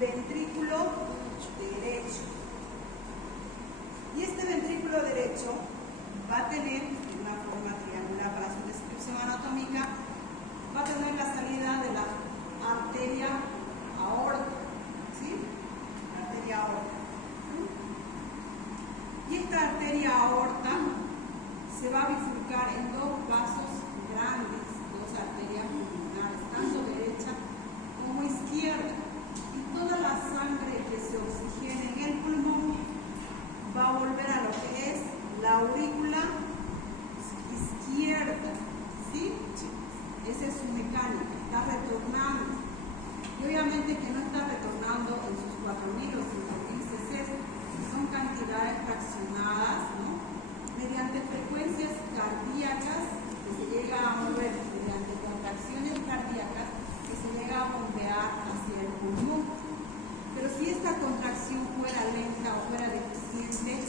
ventrículo derecho. Y este ventrículo derecho va a tener una forma triangular para su descripción anatómica, va a tener la salida de la arteria aorta, ¿sí? Arteria aorta. Y esta arteria aorta se va a bifurcar en dos vasos grandes, dos arterias pulmonares, tanto derecha como izquierda. Y toda la sangre que se oxigena en el pulmón va a volver a lo que es la aurícula izquierda, ¿sí? Esa es su mecánica, está retornando. Y obviamente que no está retornando en sus 4.000 o 5.000 cc, son cantidades fraccionadas, ¿no? Mediante frecuencias cardíacas que se llega a mover, mediante contracciones cardíacas que se llega a bombear hacia el pulmón. Pero si esta contracción fuera lenta o fuera deficiente,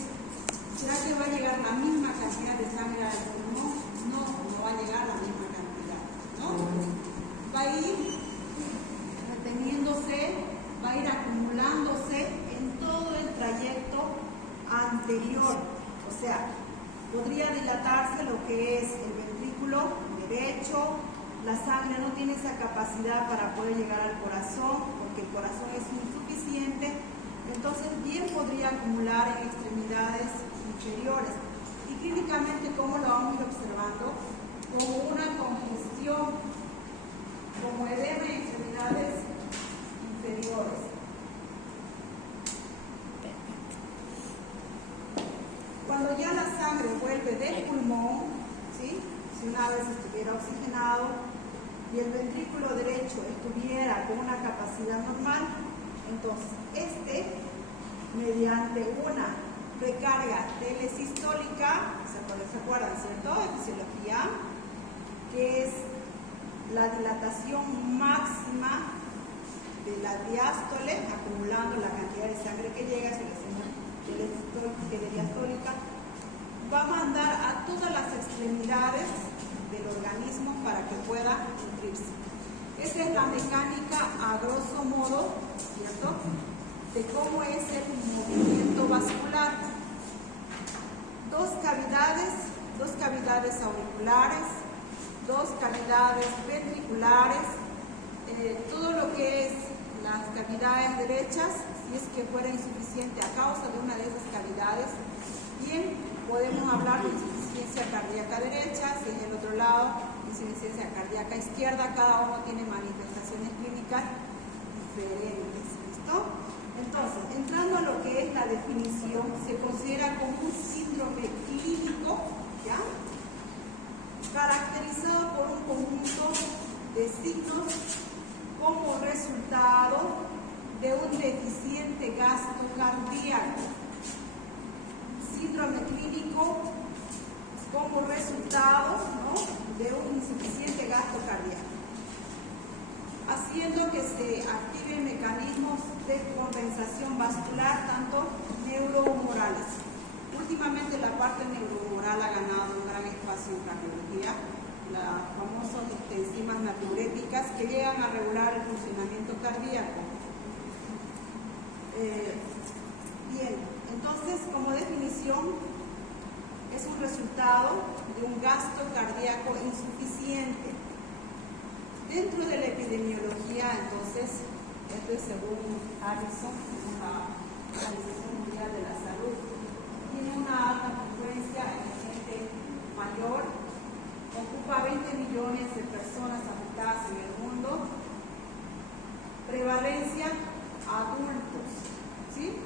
¿será que va a llegar la misma cantidad de sangre al pulmón? No, no va a llegar la misma cantidad, ¿no? Va a ir reteniéndose, va a ir acumulándose en todo el trayecto anterior. O sea, podría dilatarse lo que es el ventrículo derecho, la sangre no tiene esa capacidad para poder llegar al corazón, porque el corazón es insuficiente, entonces bien podría acumular en extremidades inferiores. Y clínicamente, ¿cómo lo vamos a ir observando? Como una congestión, como edema en extremidades inferiores. Cuando ya la sangre vuelve del pulmón, ¿sí? Si una vez estuviera oxigenado y el ventrículo derecho estuviera con una capacidad normal, entonces mediante una recarga telesistólica, ¿se acuerdan, cierto? De fisiología, que es la dilatación máxima de la diástole, acumulando la cantidad de sangre que llega, si le hacemos diastólica, va a mandar a todas las extremidades del organismo para que pueda nutrirse. Esa es la mecánica a grosso modo, ¿cierto?, de cómo es el movimiento vascular. Dos cavidades auriculares, dos cavidades ventriculares, todo lo que es las cavidades derechas, si es que fuera insuficiente a causa de una de esas cavidades, bien, podemos hablar de insuficiencia cardíaca derecha, si en el otro lado, insuficiencia cardíaca izquierda, cada uno tiene manifestaciones clínicas diferentes, ¿listo? Entonces, entrando a lo que es la definición, se considera como un síndrome clínico, ¿ya?, caracterizado por un conjunto de signos como resultado de un deficiente gasto cardíaco. Síndrome clínico como resultado, ¿no?, de un insuficiente gasto cardíaco, haciendo que se activen mecanismos de compensación vascular, tanto neuromorales. Últimamente la parte neuromoral ha ganado un gran espacio en cardiología, las famosas enzimas natriuréticas que llegan a regular el funcionamiento cardíaco. Bien, entonces, como definición, es un resultado de un gasto cardíaco insuficiente. Dentro de la epidemiología, entonces, esto es según Harrison, la Organización Mundial de la Salud, tiene una alta frecuencia en gente mayor, ocupa 20 millones de personas afectadas en el mundo, prevalencia adultos, ¿sí?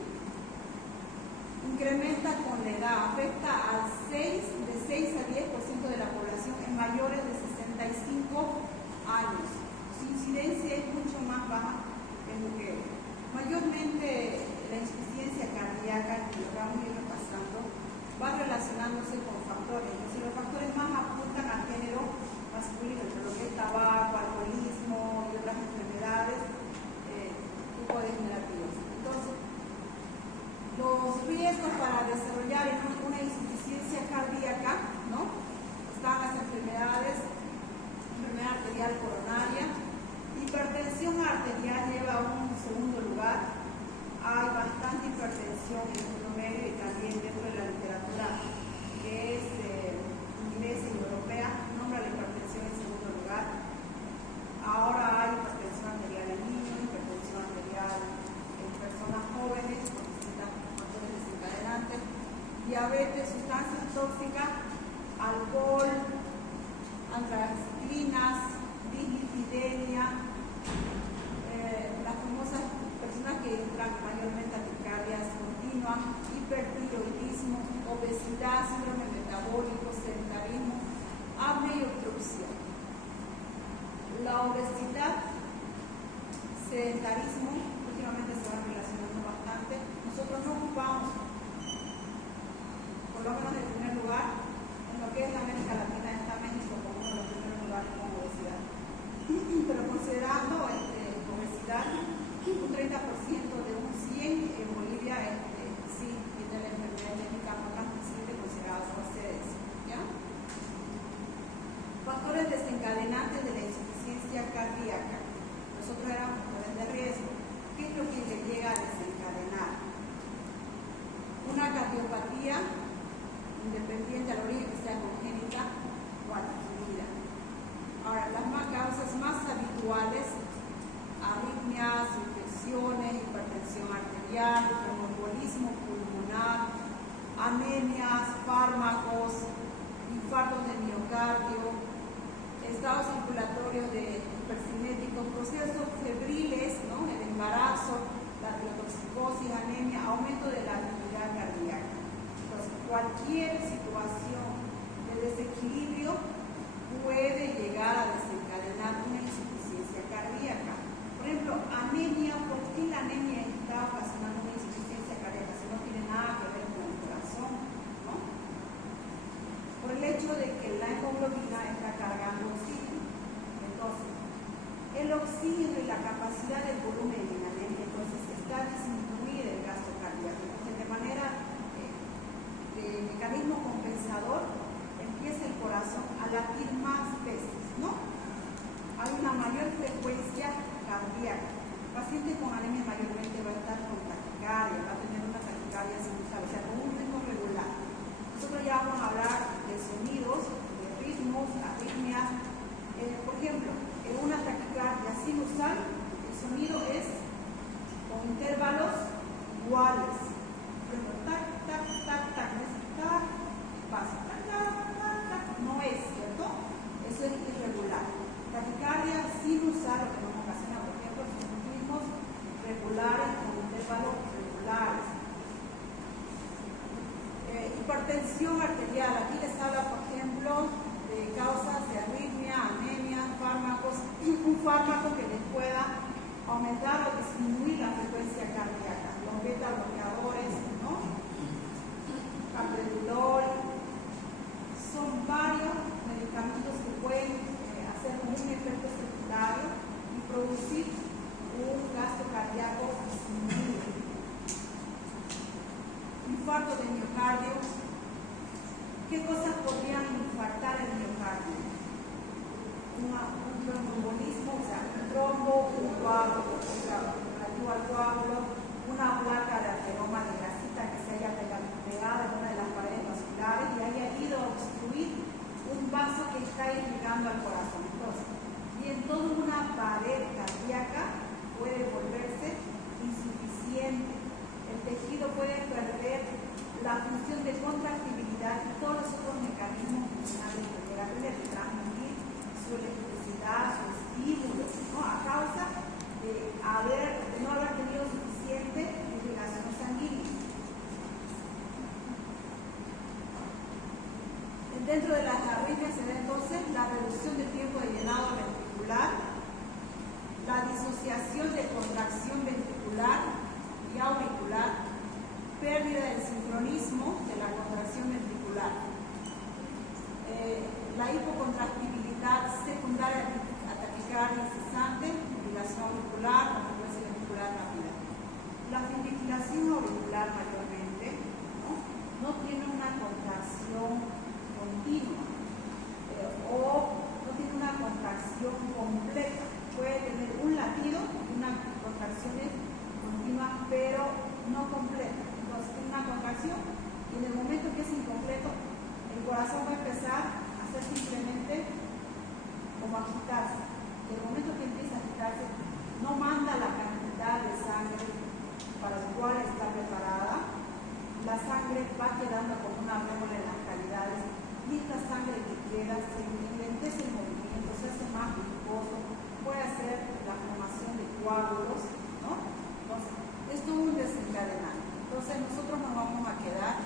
Incrementa con la edad, afecta de 6 a 10% de la población en mayores de 65 años. Su incidencia es mucho más baja en mujeres. Mayormente la insuficiencia cardíaca, que lo vamos a ir repasando, va relacionándose con factores. Entonces, los factores más apuntan al género masculino, entre lo que es tabaco, alcoholismo y otras enfermedades degenerativas. Entonces, los riesgos para desarrollar una insuficiencia cardíaca, ¿no?, están las enfermedades, enfermedad arterial coronaria, hipertensión arterial lleva a un segundo lugar, mayormente taquicardias continua, hipertiroidismo, obesidad, síndrome metabólico, sedentarismo, apnea y obstrucción. La obesidad, sedentarismo, últimamente se van relacionando bastante. Nosotros no ocupamos, por lo menos en primer lugar, en lo que es la América Latina, está México como uno de los primeros lugares con obesidad. Pero considerando obesidad, un 30% de un 100 en Bolivia sí tiene la enfermedad genética no transmisible considerada por ustedes. ¿Ya? Factores desencadenantes de la insuficiencia cardíaca. Nosotros éramos factores de riesgo. ¿Qué es lo que le llega a desencadenar? Una cardiopatía independiente al origen, que sea congénita o adquirida. Ahora, las causas más habituales: arritmias, infecciones, hipertensión arterial, tromboembolismo pulmonar, anemias, fármacos, infartos de miocardio, estados circulatorios hipercinéticos, procesos febriles, ¿no? El embarazo, la tirotoxicosis, anemia, aumento de la actividad cardíaca. Entonces, cualquier situación de desequilibrio puede llegar a desencadenar una insuficiencia cardíaca. Por ejemplo, anemia. ¿Por qué la anemia está ocasionando una insuficiencia cardíaca? Si no tiene nada que ver con el corazón, ¿no? Por el hecho de que la hemoglobina está cargando oxígeno. Entonces, el oxígeno y la capacidad del volumen en anemia, entonces, está disminuida el gasto cardíaco. Entonces, de manera de mecanismo compensador, empieza el corazón a latir más veces, ¿no? Hay una mayor frecuencia cardíaca. El paciente con anemia mayormente va a estar con taquicardia, va a tener una taquicardia sinusal, o sea, con un ritmo regular. Nosotros ya vamos a hablar de sonidos, de ritmos, arritmias. Por ejemplo, en una taquicardia sinusal, el sonido es con intervalos iguales. Por ejemplo, tac, tac, tac, tac, no es tac, pasa, tac, tac, tac, tac, no es, ¿cierto? Eso es irregular. Taquicardia sinusal, lo que nos ocasiona, por ejemplo, son ritmos regulares con intervalos regulares. Hipertensión arterial, aquí les habla, por ejemplo, de causas de arritmia, anemia, fármacos, un fármaco que les pueda aumentar o disminuir la frecuencia cardíaca, los beta bloqueadores, ¿no? Alvedilol, son varios medicamentos que pueden hacer un efecto secundario y producir un gasto cardíaco disminuido. Infarto de miocardio. ¿Qué cosas podrían infartar el miocardio? Un tromboembolismo, o sea, un trombo, un coágulo, relativo al coágulo, una placa de ateroma de grasita que se haya pegado en una de las paredes vasculares y haya ido a obstruir un vaso que está irrigando al corazón. Entonces, y en toda una pared cardíaca puede volverse insuficiente. El tejido puede perder la función de contractibilidad y todos los otros mecanismos funcionales que pueda tener, transmitir su electricidad, su estímulo, ¿no? A causa de no haber tenido suficiente irrigación sanguínea. Dentro de las arritmias se da entonces la reducción del tiempo de llenado ventricular, la disociación de contracción ventricular y auricular, pérdida del sincronismo de la contracción ventricular, la hipocontractibilidad secundaria a taquicardia incesante, fibrilación auricular, o frecuencia ventricular rápida. La fibrilación auricular mayormente no tiene una contracción continua o no tiene una contracción completa. Puede tener un latido y unas contracciones continuas, pero no completas. Entonces tiene una contracción y en el momento que es incompleto, el corazón va a empezar a hacer simplemente como agitarse. En el momento que empieza a agitarse, no manda la cantidad de sangre para la cual está preparada. La sangre va quedando como una rémora en las cavidades y esta sangre que queda se enlentece el movimiento, se hace más viscoso, puede hacer la formación de coágulos, ¿no? Entonces, esto Entonces nosotros nos vamos a quedar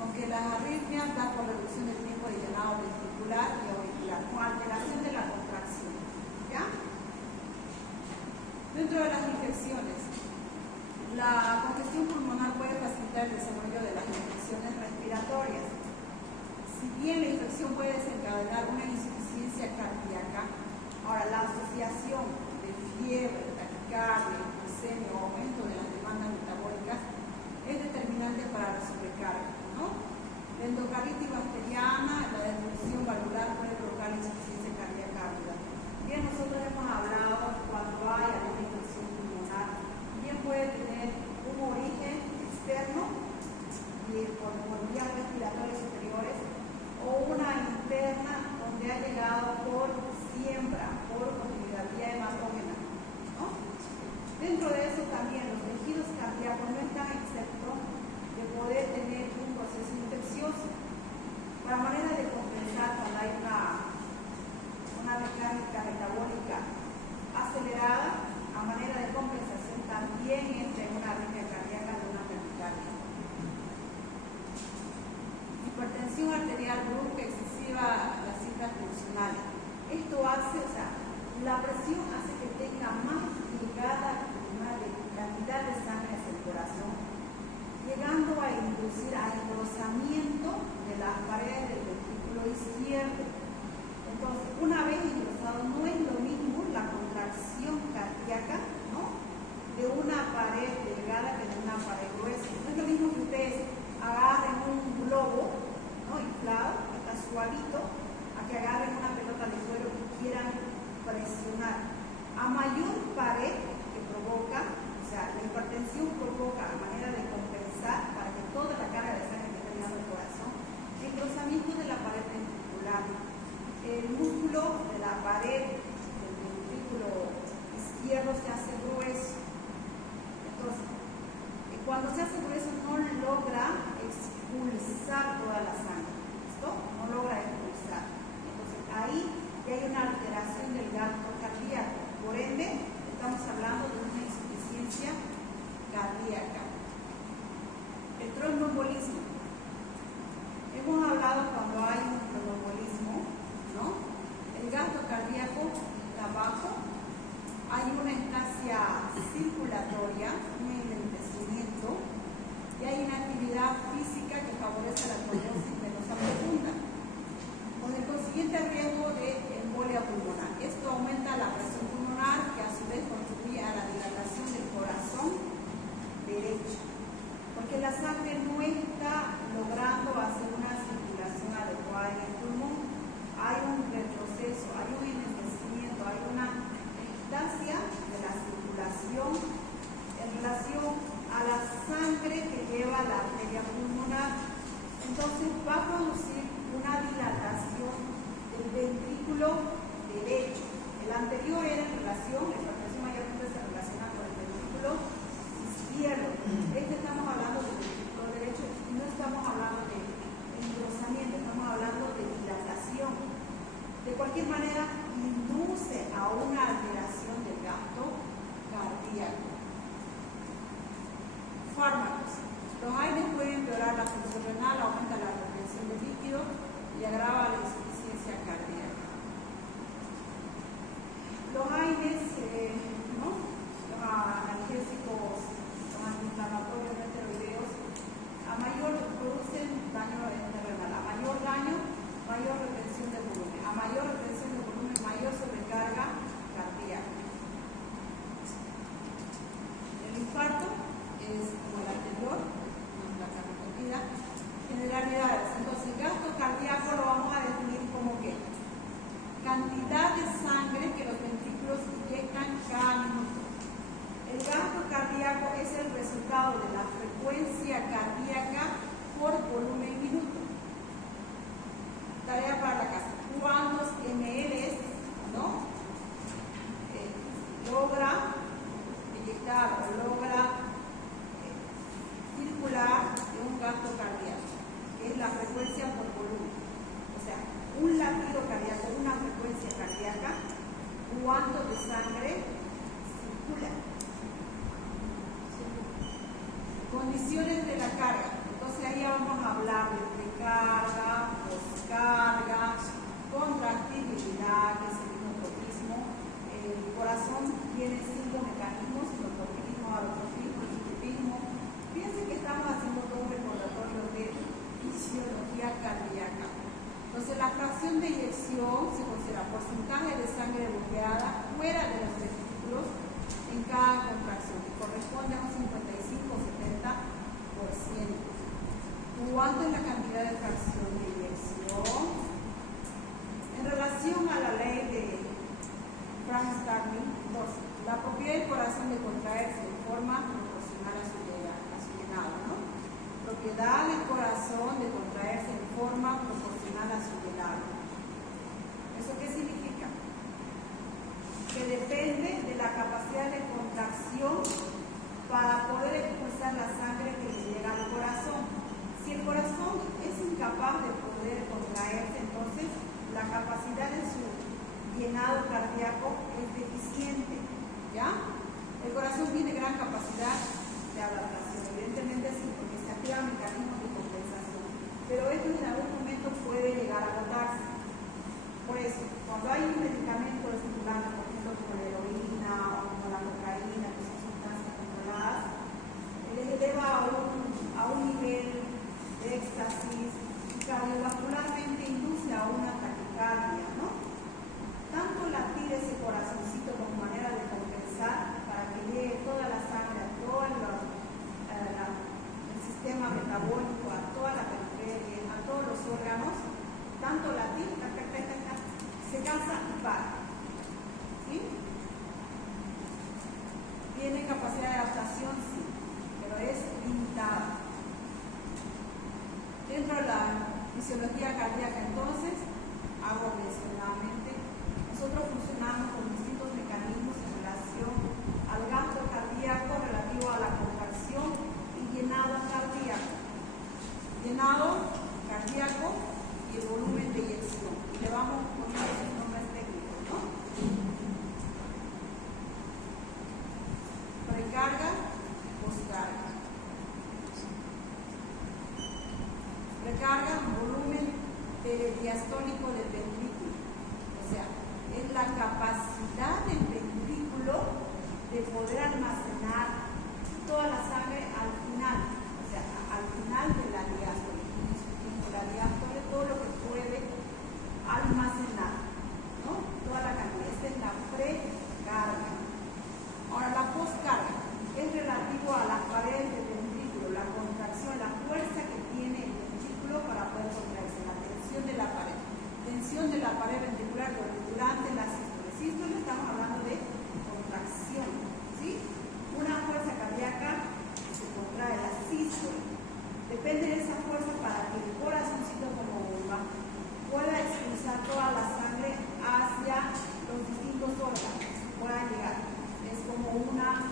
con que las arritmias dan por reducción del tiempo de llenado ventricular y auricular, con alteración de la contracción. ¿Ya? Dentro de las infecciones, la congestión pulmonar puede facilitar el desarrollo de las infecciones respiratorias. Si bien la infección puede desencadenar una insuficiencia cardíaca, ahora la asociación de fiebre, taquicardia, hipoglucemia o aumento de las demandas metabólicas es determinante para la sobrecarga, ¿no? La endocarditis bacteriana, la disfunción valvular puede provocar insuficiencia cardíaca aguda. Bien, nosotros hemos hablado cuando hay alguna infección pulmonar, bien puede tener un origen externo y por vías respiratorias superiores o una interna donde ha llegado por siembra, por continuidad, vía hematógena, ¿no? Dentro de eso también los tejidos cardíacos no están exentos de poder tener un proceso infeccioso. Para manera de compensar cuando hay una mecánica metabólica acelerada, a manera de compensación también entra en una arritmia cardíaca de una taquicardia. Hipertensión arterial brusca excesiva, las cifras tensionales. Esto hace, o sea, la presión hace que tenga más llegada cantidad de sangre hacia el corazón, llegando a inducir a engrosamiento de las paredes del ventrículo izquierdo. Entonces, una vez engrosado, no es lo mismo la contracción cardíaca, ¿no?, de una pared delgada que de una pared gruesa. No es lo mismo que ustedes agarren un globo, ¿no?, inflado, que está suavito, a que agarren una pelota de cuero y quieran presionar. A mayor pared que provoca, o sea, la hipertensión provoca a manera de compensar para que toda la carga de sangre esté llegando al corazón, el engrosamiento de la pared ventricular. El músculo de la pared del ventrículo izquierdo se hace grueso. Entonces, cuando se hace grueso no logra expulsar toda la sangre. ¿Listo? No logra expulsar. Entonces, ahí ya hay una alteración del gasto cardíaco. Por ende, estamos hablando de una insuficiencia cardíaca. El tromboembolismo. Hemos hablado cuando hay un tromboembolismo, ¿no? El gasto cardíaco está bajo, hay una estasia circulatoria, un enlentecimiento, y hay una actividad física que favorece la trombosis venosa profunda, con el consiguiente riesgo de embolia pulmonar. Esto aumenta la presión pulmonar, que a su vez contribuye a la dilatación del corazón derecho, porque la sangre no está logrando hacer una circulación adecuada en el pulmón. Hay un retroceso, hay un enlentecimiento, hay una estasia de la circulación en relación a la sangre que lleva la arteria pulmonar. Entonces va a producir una dilatación del ventrículo derecho. El anterior era en relación, la hipertensión mayormente se relaciona con el ventrículo izquierdo. Estamos hablando del ventrículo derecho y no estamos hablando de engrosamiento, estamos hablando de dilatación. De cualquier manera, induce a una alteración del gasto cardíaco. Fármacos. Los AINES pueden empeorar la función renal, aumenta la retención de líquido y agrava la insuficiencia cardíaca. Los AINES, ¿no?, los analgésicos, los antiinflamatorios no esteroideos, a mayor producen daño renal, a mayor daño, mayor retención de volumen, a mayor retención de volumen, mayor sobrecarga cardíaca. El infarto es como el anterior, la repetida, generalidades. Entonces, el gasto cardíaco lo vamos a definir como que cantidad de sangre que los ventrículos inyectan cada minuto. El gasto cardíaco es el resultado de la frecuencia cardíaca por volumen minuto. Tarea para la casa. ¿Cuántos ml, ¿no?, logra inyectar o logra circular de un gasto cardíaco, que es la frecuencia por volumen? O sea, un latido cardíaco, una frecuencia cardíaca, ¿cuánto de sangre circula? Condiciones de la carga. Entonces ahí ya vamos a hablar de precarga, poscarga, contractibilidad, que es el inotropismo. El corazón tiene 5 mecanismos: inotropismo, alotropismo, isotropismo. Fíjense que estamos haciendo todo un recordatorio de fisiología cardíaca. Entonces la fracción de eyección se considera porcentaje de sangre bloqueada fuera de los testículos en cada contracción, que corresponde a un 55-70%. ¿Cuánto es la cantidad de fracción de eyección? En relación a la ley de Frank Starling, la propiedad del corazón de contraerse de forma proporcional a su llenado, ¿no? Propiedad del corazón de contraerse de forma proporcional a su llenado. ¿Eso qué significa? Que depende de la capacidad de contracción para poder expulsar la sangre que le llega al corazón. Si el corazón es incapaz de poder contraerse, entonces la capacidad de su llenado cardíaco es deficiente, ¿ya? El corazón tiene gran capacidad de adaptación, evidentemente sí, porque se activan mecanismos de compensación, pero esto en algún momento puede llegar a agotarse. Por eso, cuando hay un medicamento estimulante, por ejemplo como la heroína o como la cocaína, que son sustancias controladas, les eleva a un nivel de éxtasis y cardiovascularmente induce a una taquicardia, ¿no? Tanto latir ese corazoncito como manera de compensar para que llegue toda la sangre a todo el sistema metabólico, a toda la periferia, a todos los órganos, tanto latir, se cansa y para. ¿Sí? ¿Tiene capacidad de adaptación? Sí, pero es limitada. Dentro de la fisiología cardíaca, entonces, hago mención nuevamente, nosotros funcionamos con distintos mecanismos en relación al gasto cardíaco relativo a la contracción y llenado cardíaco. Llenado cardíaco y el volumen de eyección. Y le vamos poniendo sus nombres técnicos, ¿no? Precarga, poscarga. Precarga, volumen perediastólico del ventrículo. O sea, es la capacidad del ventrículo de poder almacenar toda la sangre al final. O sea, al final de la diástole. La diástole, todo lo que puede almacenar, ¿no? Toda la cantidad. Esta es la precarga. Ahora, la poscarga es relativo a las paredes del ventrículo, la contracción, la fuerza que tiene el ventrículo para poder contraerse, la tensión de la pared. Tensión de la pared ventricular durante la sístole. Sístole estamos hablando de contracción, ¿sí? Una fuerza cardíaca se contrae, la sístole. Depende de esa fuerza para que el corazoncito como bomba pueda expulsar toda la sangre hacia los distintos órganos, pueda llegar. Es como una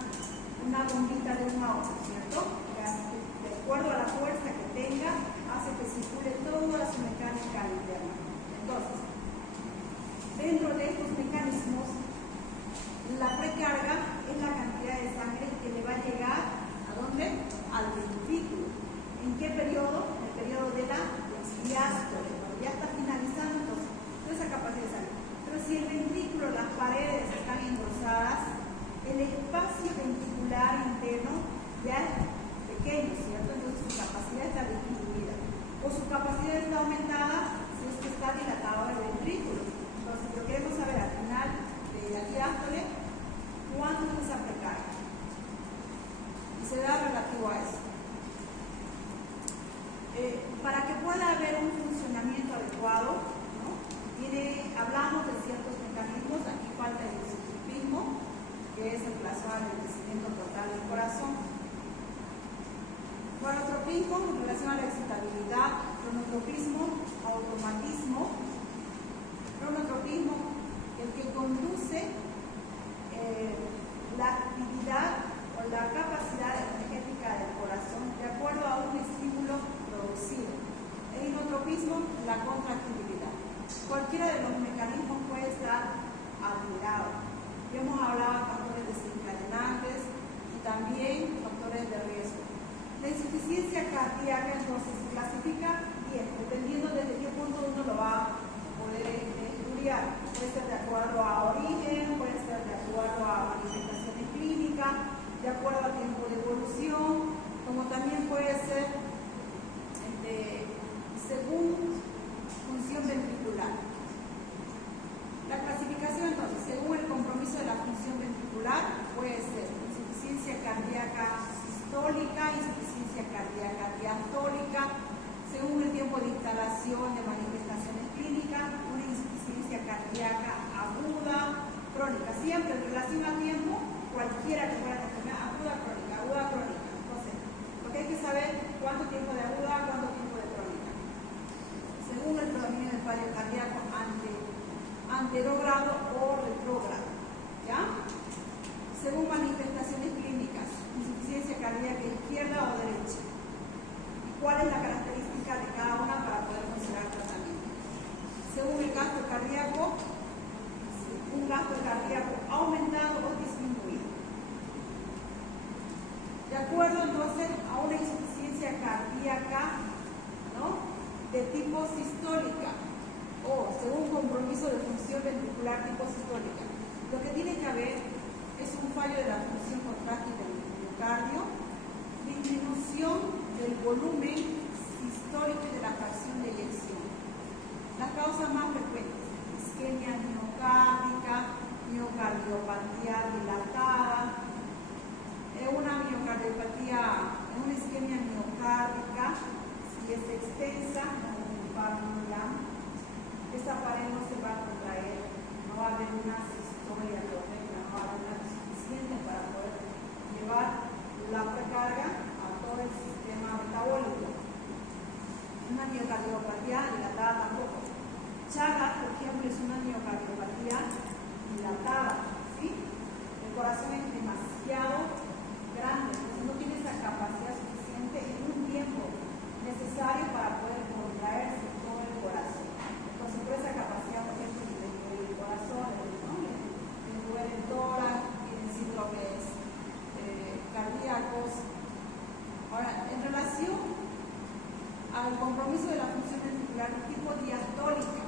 bombita de una hoja, ¿cierto? De acuerdo a la fuerza que tenga, hace que circule toda su mecánica interna. Entonces, dentro de estos mecanismos, la precarga es la cantidad de sangre que le va a llegar ¿a dónde? Al ventrículo. ¿En qué periodo? En el periodo de la diástole, cuando ya está finalizando, entonces, toda esa capacidad de sangre. Pero si el ventrículo, las paredes están engrosadas, el espacio ventricular interno ya es pequeño, ¿cierto? Entonces su capacidad está disminuida. O su capacidad está aumentada si es que está dilatado el ventrículo. Entonces, lo queremos saber al final de la diástole, ¿cuánto es esa precarga? Y se da relativo a eso. Para que pueda haber un funcionamiento adecuado, ¿no? Hablamos de ciertos mecanismos, aquí falta el isotropismo, que es el plasmar el crecimiento total del corazón. Cronotropismo en relación a la excitabilidad, cronotropismo, automatismo, cronotropismo, el que conduce la actividad o la capacidad energética del corazón de acuerdo a un estímulo producido. El inotropismo, la contractibilidad. Cualquiera de los mecanismos puede estar alterado. Ya hemos hablado de factores desencadenantes y también factores de riesgo. La insuficiencia acuerdo entonces a una insuficiencia cardíaca, ¿no?, de tipo sistólica o según compromiso de función ventricular tipo sistólica, lo que tiene que haber es un fallo de la función contráctil del miocardio, disminución del volumen sistólico y de la fracción de eyección. Las causas más frecuentes: isquemia miocárdica, miocardiopatía dilatada, una isquemia miocárdica, si es extensa, esa pared no se va a contraer, no va a haber una sistolia correcta, no va a haber nada suficiente para poder llevar la precarga a todo el sistema metabólico. Una miocardiopatía dilatada tampoco. Chagas, por ejemplo, es una miocardiopatía dilatada, ¿sí? El corazón es demasiado grande, entonces no tiene esa capacidad suficiente en un tiempo necesario para poder contraerse todo el corazón. Entonces, por esa capacidad, por ejemplo, del corazón, ¿no?, le duele el tórax, tienen síndromes cardíacos. Ahora, en relación al compromiso de la función ventricular tipo diastólica,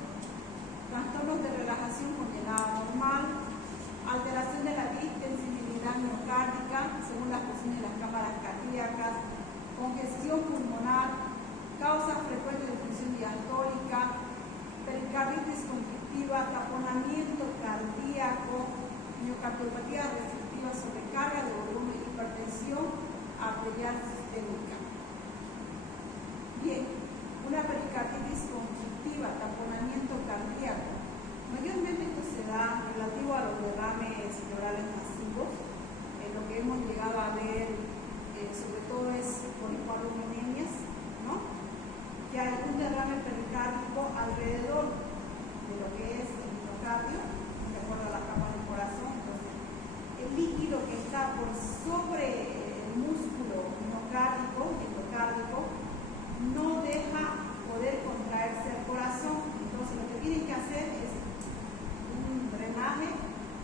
trastornos de relajación congelada normal, alteración de la distensibilidad miocárdica según las posiciones de las cámaras cardíacas, congestión pulmonar, causas frecuentes de función diastólica, pericarditis constrictiva, taponamiento cardíaco, miocardiopatía restrictiva, sobrecarga de volumen, hipertensión arterial sistémica. Bien, una pericarditis constrictiva, taponamiento cardíaco. Mayormente esto se da relativo a los derrames cerebrales masivos. Lo que hemos llegado a ver sobre todo es por hipoalbuminemias, ¿no?, que hay un derrame pericárdico alrededor de lo que es el miocardio, de acuerdo a la capa del corazón. Entonces, el líquido que está por sobre el músculo endocárdico, no deja poder contraerse el corazón. Entonces, lo que tienen que hacer es un drenaje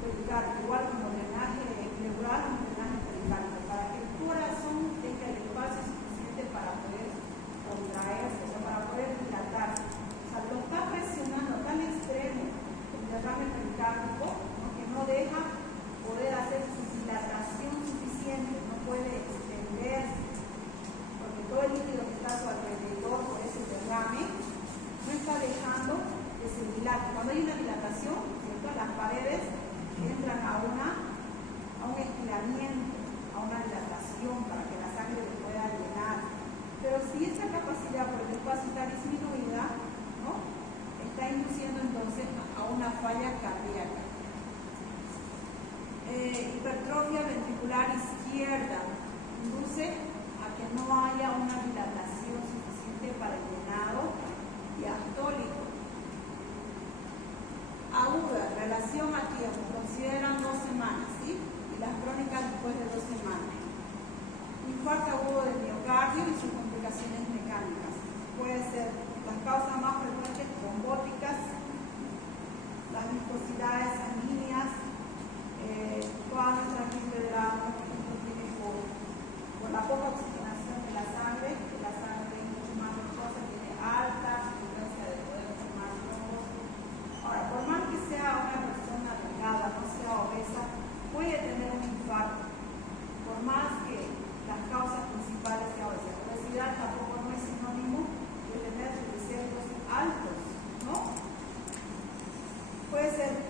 pericárdico, igual como drenaje pleural, un drenaje pericárdico, para que el corazón tenga el espacio suficiente para poder contraerse, o sea, para poder dilatarse. O sea, lo está presionando tan extremo el derrame pericárdico, ¿no?, que no deja poder hacer su dilatación suficiente, no puede extenderse, porque todo el líquido que está a su alrededor por ese derrame no está dejando que se dilate. Cuando hay una dilatación, ¿cierto?, las paredes entran a un estiramiento, a una dilatación para que la sangre le pueda llenar. Pero si esa capacidad por el espacio está disminuida, ¿no?, está induciendo entonces a una falla cardíaca. Hipertrofia ventricular izquierda induce a que no haya una dilatación suficiente para el llenado diastólico. Aguda, relación a tiempo, consideran 2 semanas, ¿sí?, y las crónicas después de 2 semanas. Infarto agudo del miocardio y sus complicaciones mecánicas. Puede ser las causas más frecuentes: trombóticas, las viscosidades sanguíneas, toda nuestra fibra, por ejemplo, tiene por la poca oxigenación de la sangre es mucho más viscosa, tiene alta frecuencia de poder formar trombos. Ahora, por más que sea una persona delgada, no sea obesa, puede tener un infarto, por más que las causas principales sean obesas. Obesidad tampoco no es sinónimo de tener triglicéridos altos, ¿no? Puede ser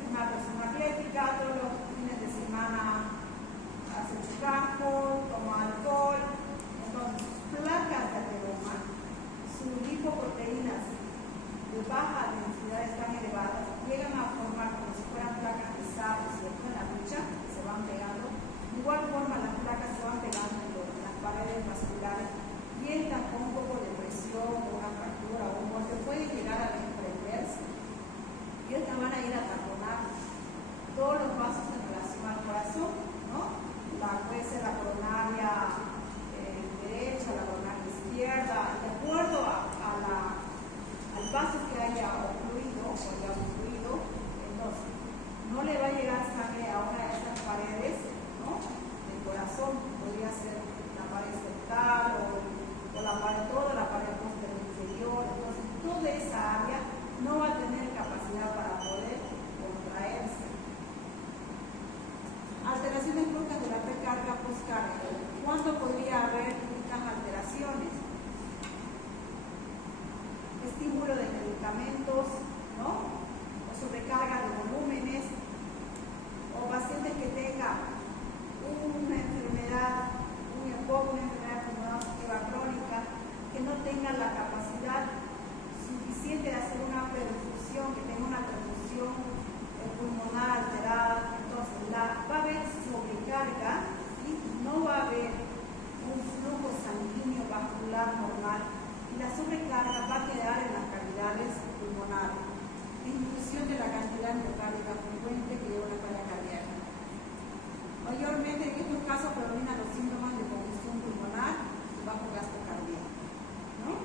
podría haber muchas alteraciones. Estímulo de medicamentos, ¿no? O sobrecarga de volúmenes, o pacientes que tengan una enfermedad, un EPOC, una enfermedad pulmonar crónica, que no tengan la capacidad suficiente de hacer una perfusión, que tenga una perfusión pulmonar alterada. Entonces va a haber sobrecarga, ¿sí? No va a haber un flujo sanguíneo vascular normal, y la sobrecarga va a quedar en las cavidades pulmonares. Disminución de la cantidad miocárdica frecuente que lleva una falla cardíaca. Mayormente en estos casos predominan los síntomas de congestión pulmonar y bajo gasto cardíaco, ¿no?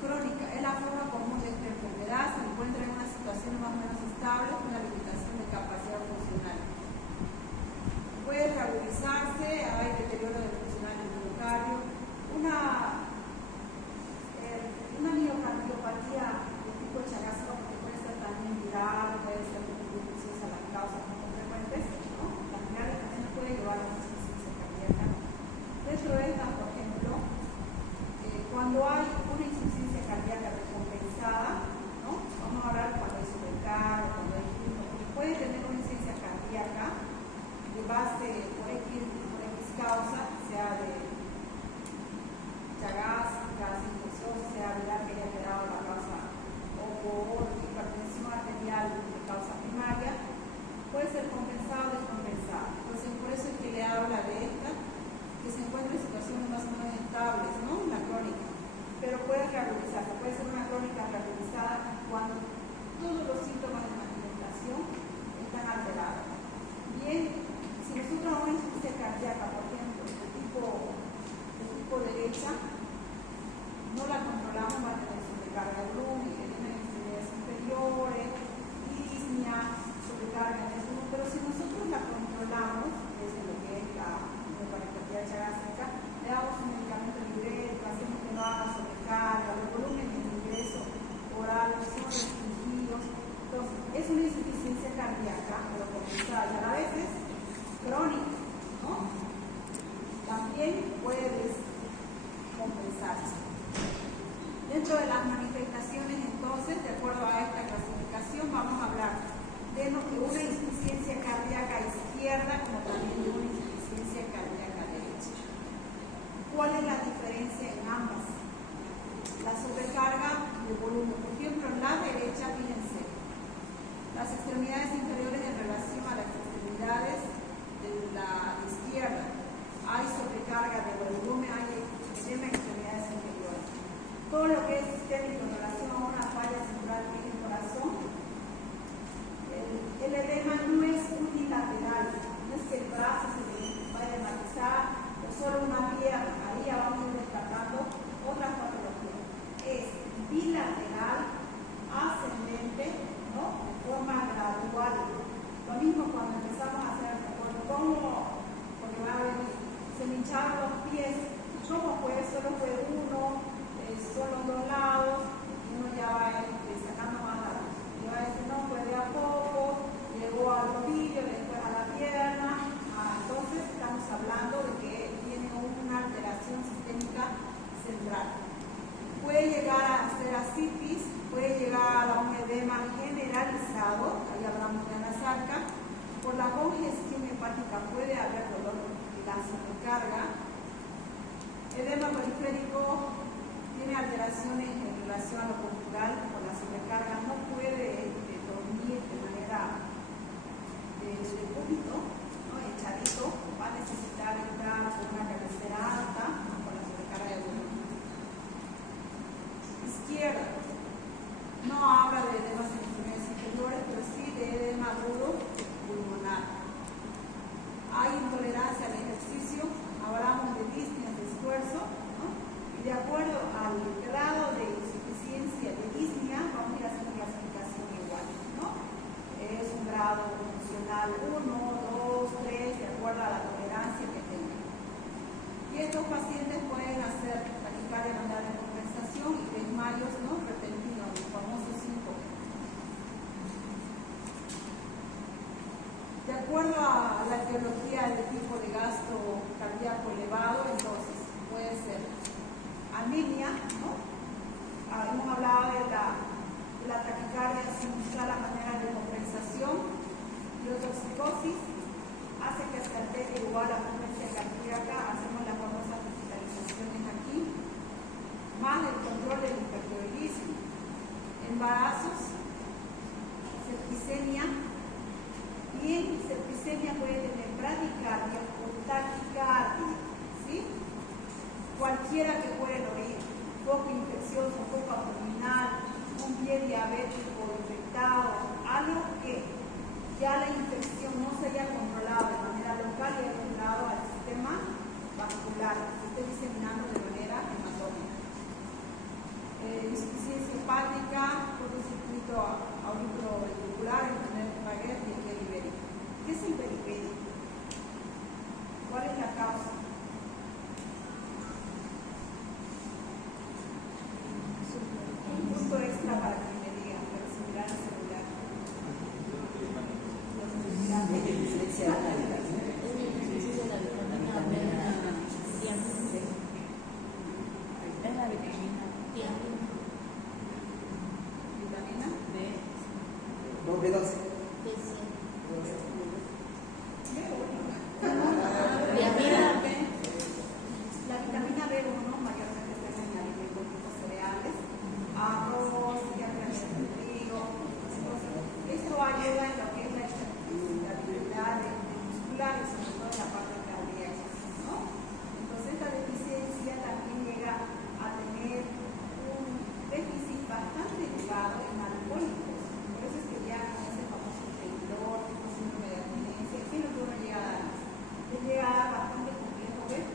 Crónica es la forma común de esta enfermedad. Se encuentra en una situación más o menos estable con la limitación de capacidad funcional. Puede reagudizarse, hay deterioro del funcional del miocardio, una miocardiopatía de tipo Chagas, que puede ser también viral, puede ser infecciosa, las causas muy frecuentes, ¿no? Las virales también puede llevar a una insuficiencia cardíaca. Dentro de estas, por ejemplo, cuando hay una insuficiencia cardíaca descompensada, ¿no? Vamos a hablar cuando hay sobrecarga, cuando hay ritmo, porque puede tener una insuficiencia cardíaca de base por X causa, sea de Chagas, gas infeccioso, sea viral que haya quedado la causa, o por hipertensión arterial de causa primaria, puede ser compensado o descompensado. Entonces, por eso es que le habla de esta, que se encuentra en situaciones más o menos estables, ¿no? La crónica, pero puede reagudizarse, puede ser una crónica reagudizada cuando todos los síntomas de manifestación están alterados. Bien, si nosotros a una insuficiencia cardíaca, por ejemplo, de tipo derecha, no la controlamos, va a tener sobrecarga de volumen, edema en extremidades inferiores, disnea, sobrecarga en el volumen, pero si nosotros la controlamos, desde lo que es la miocardiopatía chagásica, le damos un medicamento libreto, hacemos que no haga sobrecarga, los volúmenes de ingreso oral son restringidos. Entonces, es una insuficiencia cardíaca, pero compensada, y a la vez es crónica, ¿no? También puede descompensarse. Dentro de las manifestaciones, entonces, de acuerdo a esta clasificación, vamos a hablar de una insuficiencia cardíaca izquierda, como también de una insuficiencia cardíaca derecha. ¿Cuál es la diferencia en ambas? La sobrecarga de volumen. Por ejemplo, en la derecha, fíjense, las extremidades inferiores en relación a las extremidades de la izquierda. Hay sobrecarga de volumen, hay edema en extremidades inferiores. Todo lo que es sistémico en relación a una falla central en el corazón, el edema no es unilateral, no es que el brazo se va a edematizar o solo una pierna. Ahí ya vamos a ir descartando otras patologías. Es bilateral, ascendente, ¿no? De forma gradual. Lo mismo cuando empezamos a hacer, porque va a venir, se me hincharon los pies, ¿cómo fue? Solo fue uno, solo dos lados, y uno ya va sacando más la luz. Y va a decir, no, fue de a poco, llegó al tobillo, después a la pierna. Entonces estamos hablando de que tiene una alteración sistémica central. Puede llegar a ser ascitis, puede llegar a un edema generalizado, ahí hablamos de la sarca. Por la congestión hepática puede haber dolor y la sobrecarga. Edema periférico tiene alteraciones en relación a lo cultural, por la sobrecarga no puede dormir de manera de público, ¿no? Echadito, va a necesitar entrar con una cabecera alta, ¿no? Por la sobrecarga de volumen. Izquierda, no habla de edemas en extremidades inferiores, pero sí de edema agudo pulmonar. Hay intolerancia al ejercicio, hablamos de disnea de esfuerzo, ¿no? Y de acuerdo al grado de insuficiencia de disnea, vamos a ir a hacer una clasificación igual, ¿no? Es un grado funcional 1, 2, cualquiera que pueden oír, foco infeccioso, foco abdominal, un pie diabético infectado, algo que ya la infección no se haya controlado de manera local y haya llegado al sistema vascular, se esté diseminando de manera hematómica. Insuficiencia hepática, cortocircuito auriculoventricular, enfermedad de Paget y el periférico. ¿Qué es el periférico? ¿Cuál es la causa? Un punto extra para que me digan, pero similar al celular. ¿Vitamina? B12. La vitamina B1 mayormente está en alimentos tipo cereales, arroz, trigo. Esto ayuda en lo que es la estabilidad muscular y sobre todo en la parte cardíaca, ¿no? Entonces esta deficiencia también llega a tener un déficit bastante elevado en alcohólicos. Por eso es que ya con ese famoso temblor, tipo síndrome de abstinencia, ¿qué es lo que uno llega a dar? Le llega a dar bastante complejo, ¿ves?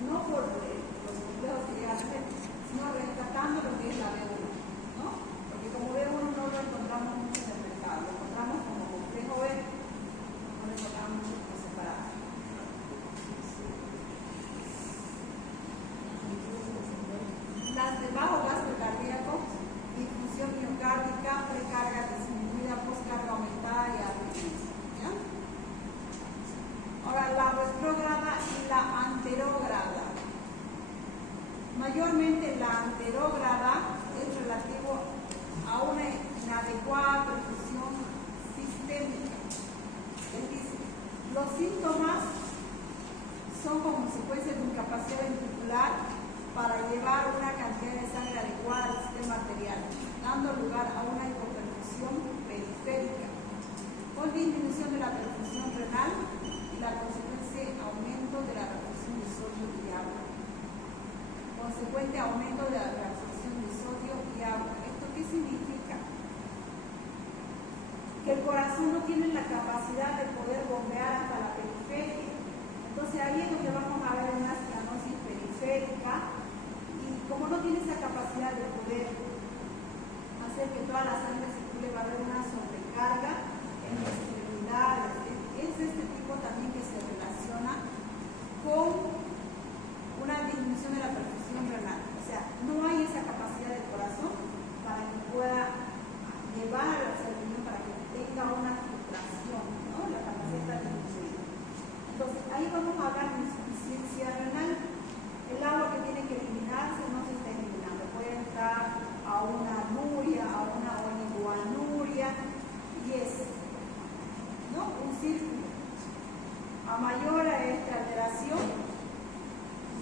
No por los complejos que llegan a ser, sino rescatando lo que es la B1, ¿no? Porque como B1 no lo encontramos mucho en el mercado, lo encontramos como complejo B, no lo encontramos mucho por separado. Las de bajo gasto cardíaco, difusión miocárdica, precarga disminuida, poscarga aumentada y arritmias, ¿ya? Ahora, la retrógrada y la anterógrada. Mayormente la anterógrada es relativo a una inadecuada perfusión sistémica. Es decir, los síntomas son como consecuencia de incapacidad ventricular para llevar una cantidad de sangre adecuada al sistema arterial, dando lugar a una hipoperfusión periférica, con disminución de la perfusión renal y la consecuencia aumento de la reabsorción de sodio y agua. Consecuente aumento de la reabsorción de sodio y agua. ¿Esto qué significa? Que el corazón no tiene la capacidad de poder bombear hasta la periferia. Entonces ahí es donde vamos a ver una cianosis periférica y como no tiene esa capacidad de poder hacer que toda la sangre circule, va a haber una sobrecarga en las extremidades. Es de este tipo también que se relaciona con una disminución de la perfusión renal. O sea, no hay esa capacidad del corazón para que pueda llevar al cerebro para que tenga una filtración, ¿no? La capacidad está disminuida. Entonces, ahí vamos a hablar de insuficiencia renal. El agua que tiene que eliminarse no se está eliminando. Puede entrar a una anuria, a una oligoanuria, y es, ¿no? Un círculo. A mayor esta alteración,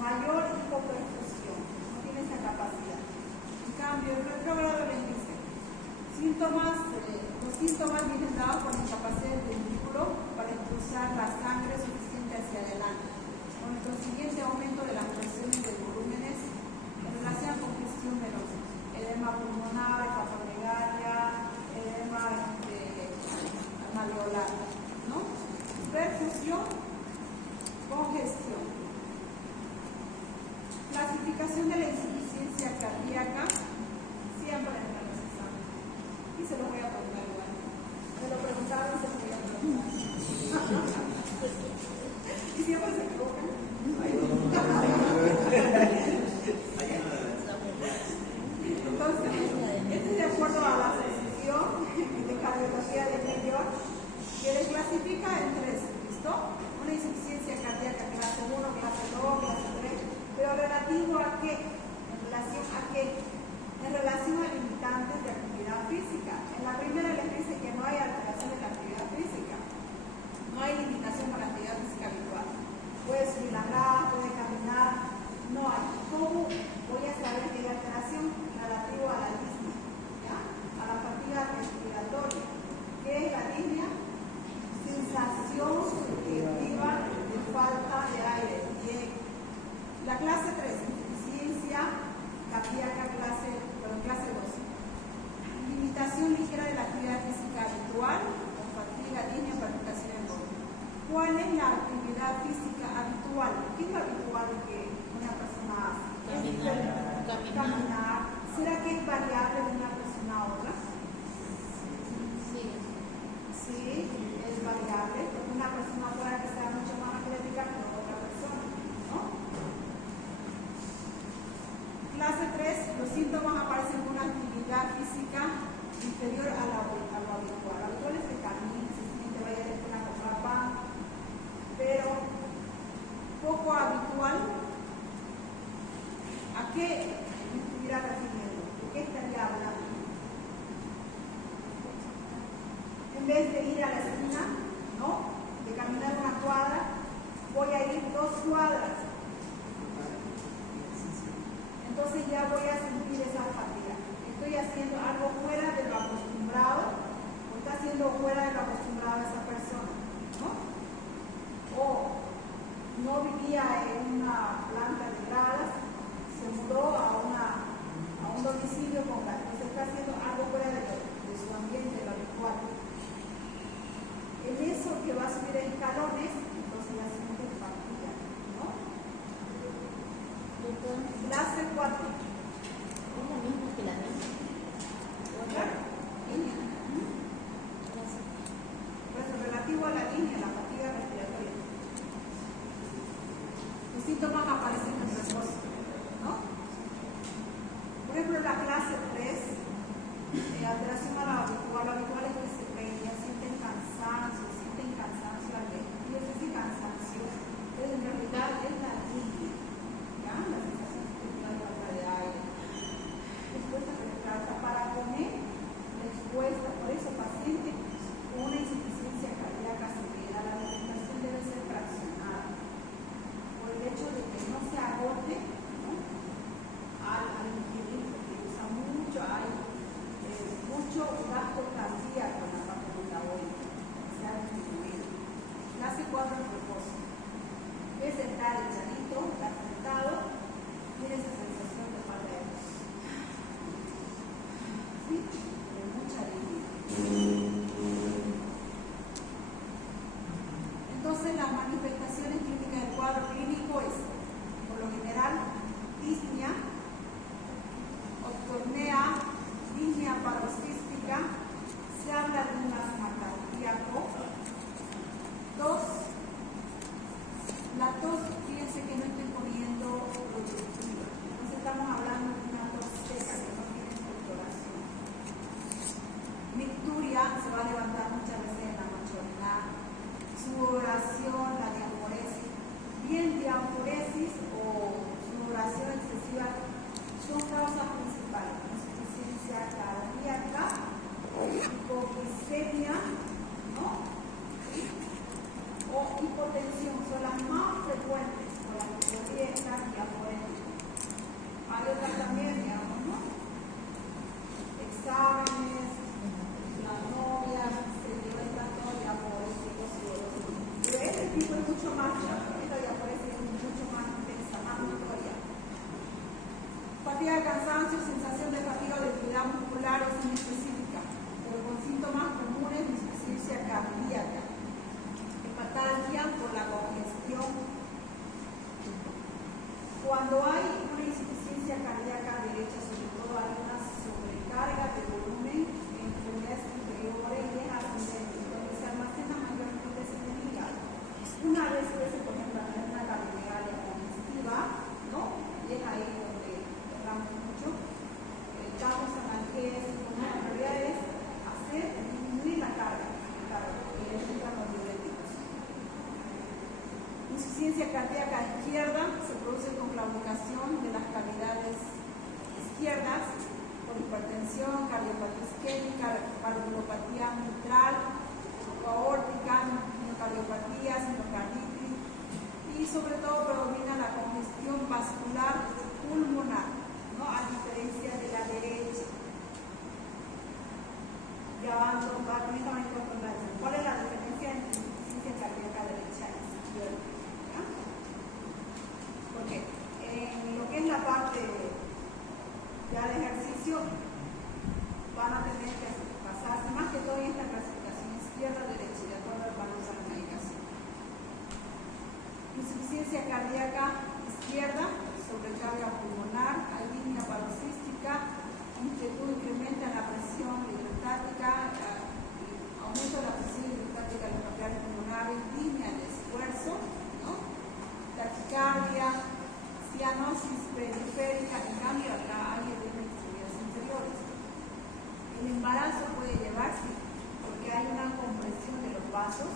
mayor hipoperfusión. No tiene esa capacidad. En cambio, el retrógrado les dice, los síntomas vienen dados por la incapacidad del ventrículo para impulsar la sangre suficiente hacia adelante, con el consiguiente aumento de las presiones de volúmenes en relación a congestión venosa, edema pulmonar, hepatomegalia, edema alveolar, ¿no? Perfusión, congestión. Clasificación de la insuficiencia cardíaca, siempre en los exámenes. Y se lo voy a preguntar igual. Me lo preguntaron, se lo voy a preguntar. Y siempre se equivocan. Entonces, esto es de acuerdo a la sección de cardiología de New York, que les clasifica en tres, ¿listo? Una insuficiencia cardíaca clase 1, clase 2, clase 3, pero relativo a qué? ¿En relación a qué? En relación a limitantes de actividad física. En la primera les dice que no hay alteración de la actividad física, no hay limitación para la actividad física habitual. Puede subir la grada, puede caminar, no hay. ¿Cómo voy a saber que hay alteración? Relativo a la disnea, ¿ya? A la fatiga respiratoria. ¿Qué es la disnea? Sensación subjetiva de falta de aire. Bien. La clase 3, insuficiencia síntomas aparecen con una actividad física inferior a lo habitual. Lo habitual es que camine, se siente, vaya a tener una comprar pan, pero poco habitual. ¿A qué me estuviera refiriendo? ¿De qué estaría hablando? En vez de ir a la esquina, ¿no?, de caminar una cuadra, voy a ir 2 cuadras. Entonces ya voy a sentir esa fatiga. Estoy haciendo algo fuera de lo acostumbrado, o está haciendo fuera de lo acostumbrado esa persona, ¿no? O no vivía en una planta de gradas, se mudó a un domicilio con gas. Entonces está haciendo algo fuera de su ambiente, lo habitual. En eso que va a subir escalones, entonces ya siente fatiga, ¿no? Clase 4. ¿Es la misma que la mía? Línea. Pues relativo a la línea, la fatiga respiratoria. Los síntomas aparecen en reposo, ¿no? Por ejemplo, la clase 3, alteración a lo habitual es que se reía, sienten cansancio al ver. Y ese cansancio, en realidad es la línea, ¿ya? La sensación de la falta de aire. Después de respirar, para poner respuesta, por eso paciente con una insuficiencia cardíaca severa, la alimentación debe ser fraccionada, por el hecho de que no se agote, ¿no?, al ingerir, porque usa mucho, hay mucho gasto cardíaco en la parte metabólica, se ha disminuido. Clase 4 en reposo. Es estar echadito, estar sentado, tiene esa sensación de falta de luz. ¿Sí? De mucha dignidad. Entonces, las manifestaciones clínicas del cuadro clínico es, por lo general, disnea, octornea, disnea paroxística, se habla de un asma cardíaco. 2. La tos, fíjense que no estoy poniendo productiva. Entonces estamos hablando de una tos seca que no tiene estructuración. Micturia, se va a levantar muchas veces en la noche orinar. Sudoración, la diaforesis. Bien, diaforesis o sudoración excesiva son causas principales. Insuficiencia cardíaca, hipoglicemia, ¿no?, o hipotensión, son las más frecuentes por las que podría estar diaforética. Hay otras también, digamos, ¿no? Exámenes, las novias, se llevan todo diaforéticos y otros. Pero este tipo es mucho más, esta diaforesis es mucho más intensa, más notoria. Fatiga de cansancio, sensación de fatiga o debilidad muscular o inespecífica, pero con síntomas comunes de insuficiencia cardíaca. Hepatalgia por la congestión. Cuando hay una insuficiencia cardíaca derecha, sobre todo hay una sobrecarga de volumen en enfermedades inferiores y es ascendente, donde se almacena mayormente en el hígado. Una vez que se, por ejemplo, una cardioplegia congestiva, ¿no?, y es ahí donde erramos mucho, damos analgésicos, ¿no?, en realidad es hacer disminuir la carga, y es los diuréticos. Insuficiencia cardíaca izquierda se produce con claudicación de las cavidades izquierdas por hipertensión, cardiopatía isquémica, cardiopatía mitral, aórtica, miocardiopatía, sinocarditis y sobre todo predomina la congestión vascular pulmonar, ¿no?, a diferencia de la derecha. Ya van con ¿cuál es la diferencia entre insuficiencia cardíaca derecha y izquierda? ¿Ya? Porque en lo que es la parte ya de ejercicio van a tener que pasarse más que todo en esta clasificación izquierda-derecha y de acuerdo al van a usar la medicación. Insuficiencia cardíaca izquierda, sobrecarga pulmonar, arritmia paroxística, inquietud incrementa en la presión hidrostática, aumento de la presión hidrostática de los capilares pulmonares, disnea de esfuerzo, ¿no?, taquicardia, cianosis periférica. En cambio acá hay vasos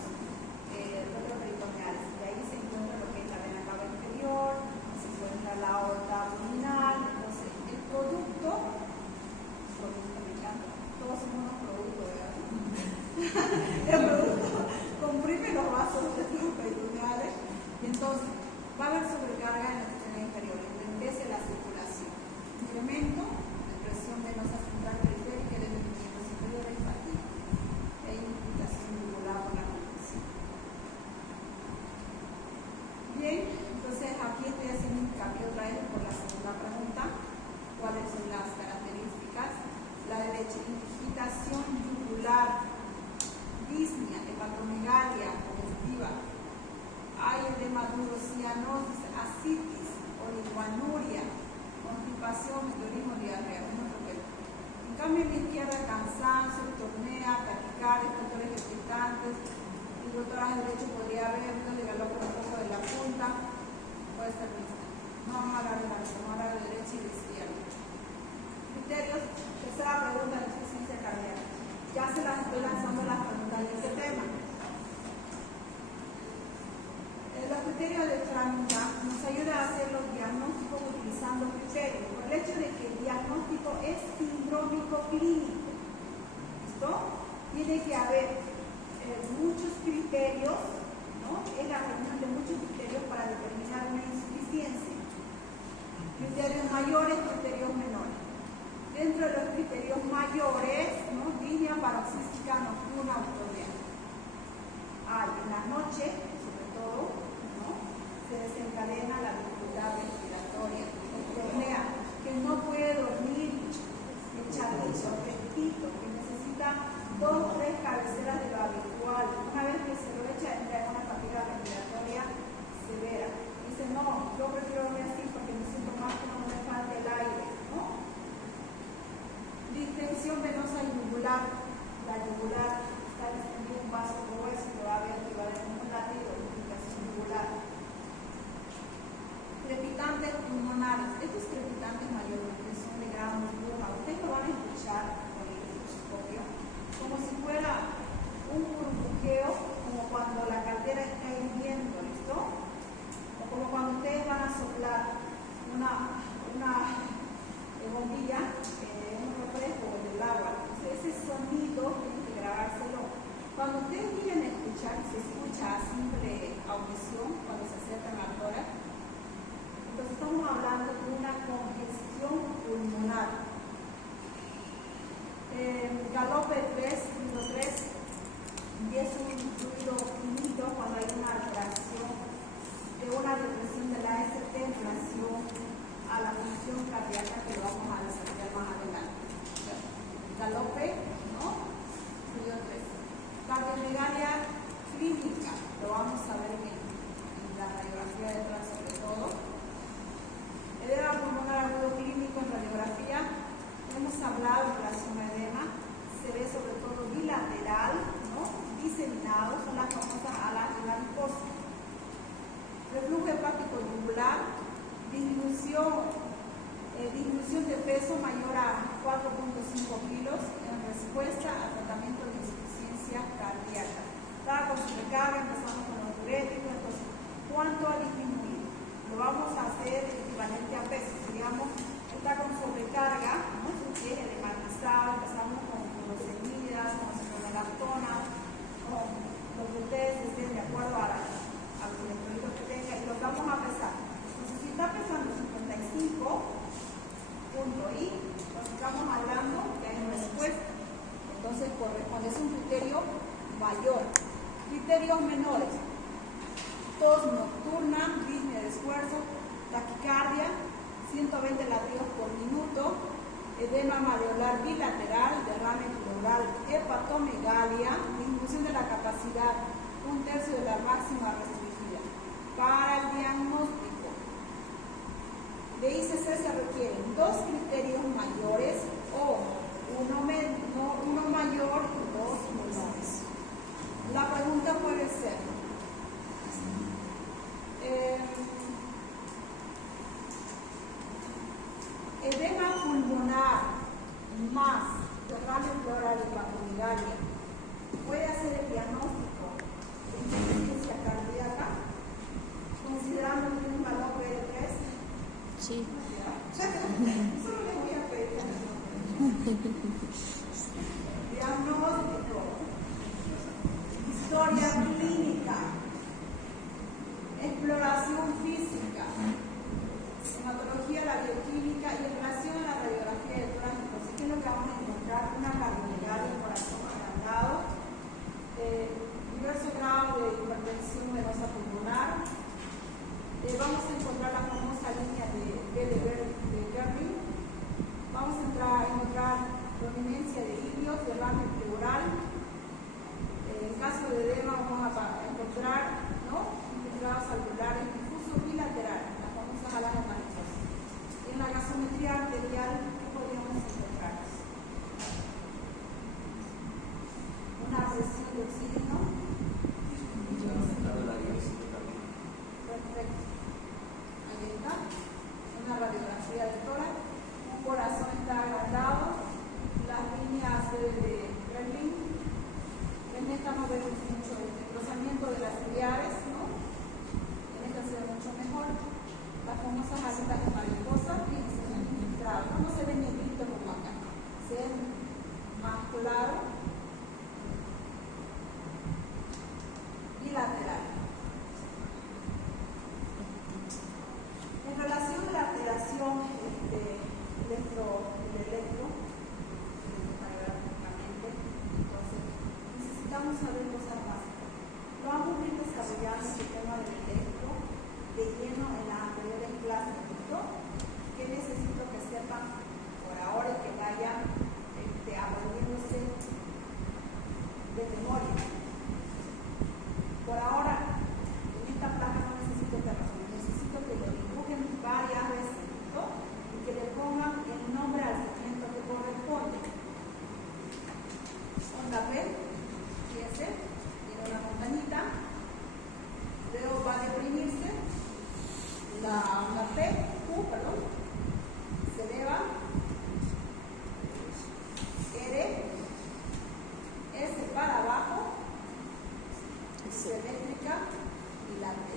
retroperitoneales. De ahí se encuentra lo que es la vena cava inferior, se encuentra la aorta abdominal. Entonces, el producto me encanta, todos somos unos productos, ¿verdad? El producto comprime los vasos retroperitoneales y entonces va a haber sobrecarga en la extremidad inferior, enlentece la circulación, incremento de presión venosa central periférica y de movimientos inferiores y fatiga, e irritación yugular por la condición. Bien, entonces aquí estoy haciendo un cambio otra vez por la segunda pregunta. ¿Cuáles son las características? La derecha, irritación yugular, disnea, hepatomegalia congestiva, hay edema duro, cianosis, ascitis, oligoanuria, constipación, meteorismo, diarrea. En cambio, en la izquierda, cansancio, tornea, taquicardia, factores excitantes. El doctor derecho podría haber un galope un poco de la punta, puede ser mixta. No vamos a hablar de la vamos a hablar de derecha y de izquierda. Criterios, tercera pregunta de insuficiencia cardíaca. Ya se las estoy lanzando las preguntas de este tema. Los criterios de Framingham nos ayudan a hacer los diagnósticos utilizando criterios, por el hecho de que el diagnóstico es sindrómico clínico. ¿Listo? Tiene que haber muchos criterios, ¿no? Es la reunión de muchos criterios para determinar una insuficiencia. Criterios mayores, criterios menores. Dentro de los criterios mayores, ¿no? Línea paroxística nocturna autodiana. Hay en la noche, sobre todo, ¿no? Se desencadena la dificultad respiratoria, tornea, que no puede dormir, echar el sorretito, que necesita 2 o 3 cabeceras de lo habitual. Una vez que se lo echa, entra en una fatiga respiratoria severa. Dice, no, yo prefiero dormir así porque me siento más que no me falte el aire, ¿no? Distensión venosa yugular, la yugular está distendido un vaso grueso que va a haber un latido de distensión yugular. Crepitantes pulmonares, estos crepitantes mayormente son de grado muy bajo. Ustedes lo van a escuchar con el microscopio como si fuera un burbujeo, como cuando la caldera está hirviendo, ¿listo? O como cuando ustedes van a soplar una bombilla, un refresco del agua. Entonces, ese sonido tienen que grabárselo. Cuando ustedes vienen a escuchar, se escucha a simple audición cuando se acercan al tórax. Entonces estamos hablando de una congestión pulmonar. Galope 3, fluido 3, y es un fluido finito cuando hay una alteración de una depresión de la ST en relación a la función cardíaca que lo vamos a desarrollar más adelante. Galope, ¿no? Fluido 3. Cardiomegalia clínica, lo vamos a ver en la radiografía detrás sobre todo. Edema pulmonar agudo clínico en radiografía, hemos hablado en relación a edema, se ve sobre todo bilateral, ¿no? Diseminado, son las famosas alas de la mucosa. Reflujo hepático yugular, disminución de peso mayor a 4.5 kilos en respuesta al tratamiento de insuficiencia cardíaca. Estaba con sobrecarga, empezamos con los diuréticos, entonces, ¿cuánto ha disminuido? Lo vamos a hacer equivalente a peso. Digamos, está con sobrecarga, ¿no? Su pie es edematizado, empezamos con semillas, con ciprofloxacina, con lo que ustedes estén de acuerdo a los electrolitos que tengan, y los vamos a pesar. Entonces, si está pesando 55 punto I, pues estamos hablando que hay respuesta. Entonces, corresponde, es un criterio mayor. Criterios menores: tos nocturna, disnea de esfuerzo, taquicardia, 120 latidos por minuto, edema mareolar bilateral, derrame pleural, hepatomegalia, disminución de la capacidad, 1/3 de la máxima restringida. Para el diagnóstico de ICC se requieren 2 criterios mayores o uno mayor y 2 menores. La pregunta puede ser: edema pulmonar más derrame pleural y hepatomegalia, ¿puede hacer el diagnóstico Sí. Solo les voy a pedir diagnóstico, historia clínica, exploración física, hematología, la bioquímica y en relación a la radiografía del tórax. Así que es lo que vamos a encontrar: una cardiología del corazón agrandado, diversos grados de hipertensión venosa pulmonar. Vamos a encontrar la famosa línea de Gerling. Vamos a encontrar prominencia de ilios, derrame pleural. En caso de edema vamos a encontrar, ¿no?, infiltrados alveolares difusos bilaterales, las famosas alas hematosas. En la gasometría arterial, ¿qué podríamos encontrar? Una presión de oxígeno. Perfecto. Ahí está. Una radiografía del tórax. Un corazón está agrandado. Las líneas de Gerling. En esta no vemos mucho el desglosamiento de las ciliares, ¿no? En esta se ve mucho mejor. Las famosas alitas de mariposa, fíjense, se ven infiltrados. No se ven negrito como acá. Se ven más claro. Bilateral. En relación a la alteración electrocardiográficamente, entonces necesitamos saber cosas básicas. Lo vamos a ir desarrollando el tema del electro de lleno en las anteriores clases, ¿listo? ¿Qué necesito que sepan por ahora y que vayan aprendiéndose de memoria? Por ahora, en esta placa no necesito que resuelvan, necesito que lo dibujen varias veces, ¿listo? Y que le pongan el nombre al segmento que corresponde. Onda P, fíjense, tiene una montañita, luego va a deprimirse, la onda P, se eleva, R, S para abajo, eléctrica y la T.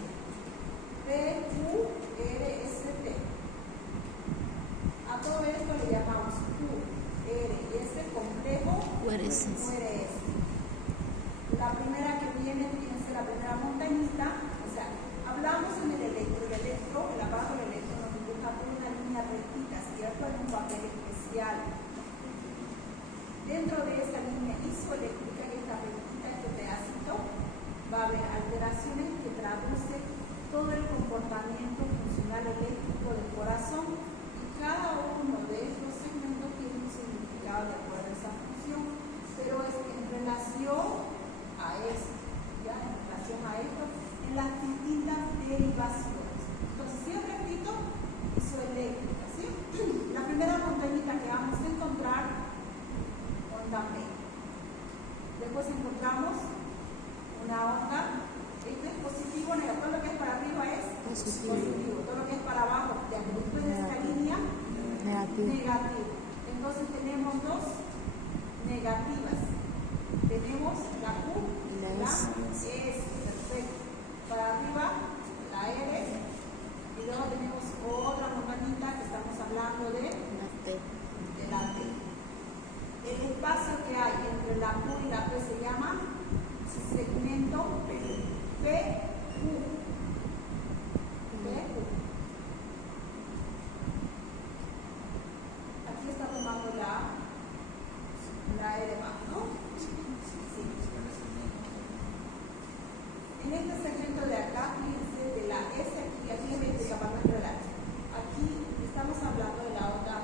P, Q, R, S, T. A todo esto le llamamos Q, R y S complejo URS. La primera que viene, fíjense, la primera montañita, o sea, hablamos en el aparato del electro nos dibuja por una línea rectita, ¿cierto? En un papel especial. Dentro de esa línea isoeléctrica, que esta rectita, este pedacito, va a haber alteraciones que traducen todo el comportamiento funcional eléctrico del corazón y cada uno de estos segmentos tiene un significado de acuerdo a esa función, pero es en relación a esto, ¿ya? En relación a esto, en las distintas derivaciones. Entonces, si repito, isoeléctrica, ¿sí? La primera montañita que vamos a encontrar, onda P. Después encontramos una onda, esto es positivo, negativo, todo lo que es para arriba es positivo, todo lo que es para abajo, de después de esta línea, negativo. Entonces tenemos dos negativas, tenemos la Q y la S, perfecto, para arriba la R, y luego tenemos otra montañita que estamos hablando de la T. El espacio que hay entre la Q y la P se llama segmento PQ. Aquí está tomando la E de más, ¿no? Sí. En este segmento de acá, fíjense, de la S aquí le voy a explicar para no enredar. Aquí estamos hablando de la onda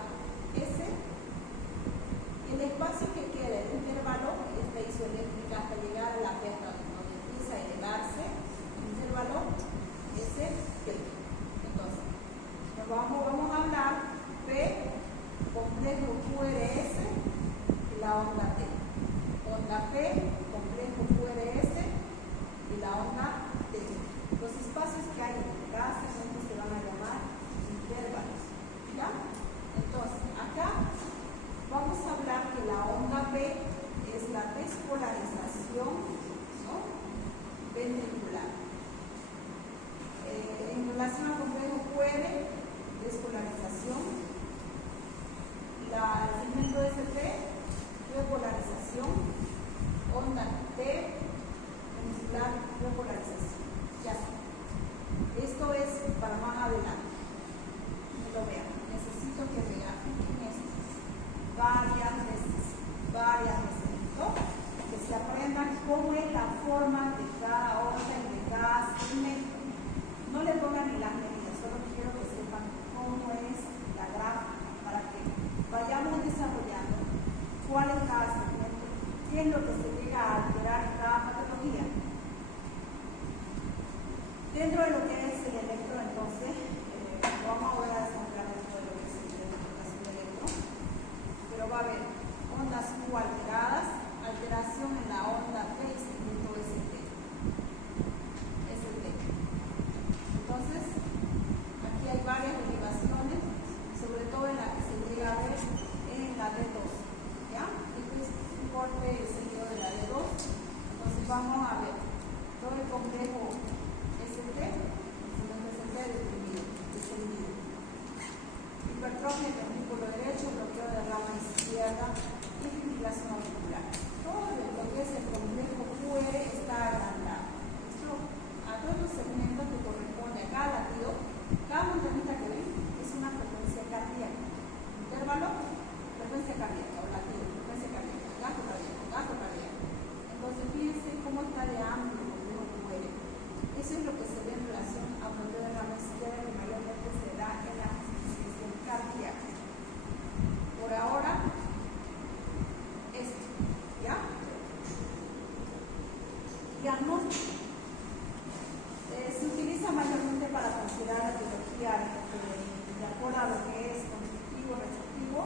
de acuerdo a lo que es constructivo, receptivo,